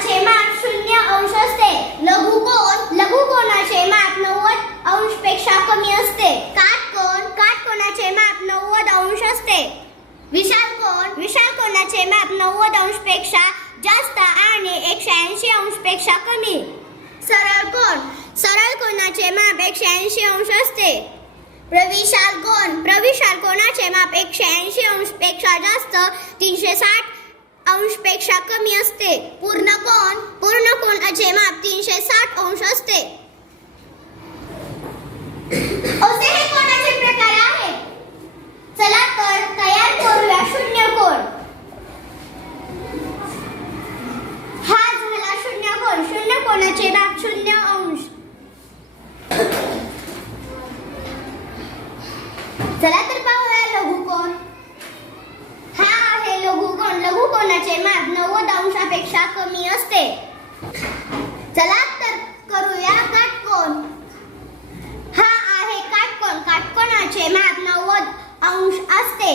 कोणाचे माप शून्य अंश असते लघु लघु लघुकोनाचे माप नव्वद अंश पेक्षा कमी असते काट काटकोनाचे माप नव्वद अंश असते विशाल विशाल विशालकोनाचे माप नव्वद अंश पेक्षा जास्त आणि एकशे ऐंशी अंश पेक्षा कमी सरळ कोण सरळ कोणाचे माप एकशे ऐंशी अंश असते प्रविशाल कोण प्रविशाल कोणाचे माप एकशे ऐंशी अंश पेक्षा जास्त तीनशे साठ अंश पेक्षा कमी असते पूर्ण कोण पूर्ण कोणाचे माप तीनशे साठ अंश असते असे हे कोणाचे प्रकार आहे चला तर तयार करूया शून्य कोण हा झाला शून्य कोण शून्य कोणाचे माप शून्य अंश चला कोणाचे माप नव्वद अंशापेक्षा कमी असते चला तर करूया काटकोण हा आहे काटकोण काटकोणाचे माप नव्वद अंश असते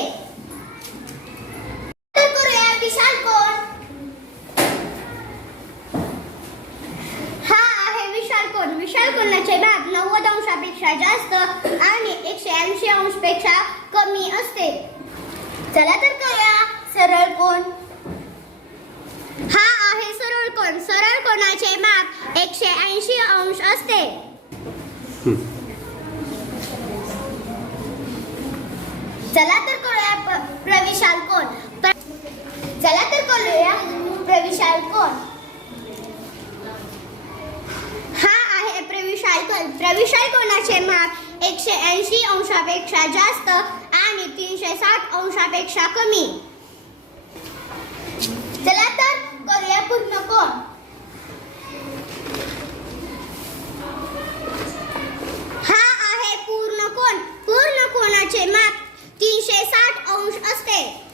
करूया विशाल हा आहे विशाल कोण विशाल कोणाचे माप नव्वद अंशापेक्षा जास्त आणि एकशे ऐंशी अंशपेक्षा कमी असते चला तर करूया सरळ कोण एकशे ऐंशी अंश असते चला तर करूया प्रविशाल कोण चला तर करूया प्रविशाल कोण हा आहे प्रविशाल कोण प्रविशाल कोणाचे माप एकशे ऐंशी अंशापेक्षा जास्त आणि तीनशे साठ अंशापेक्षा कमी os hospedeiros.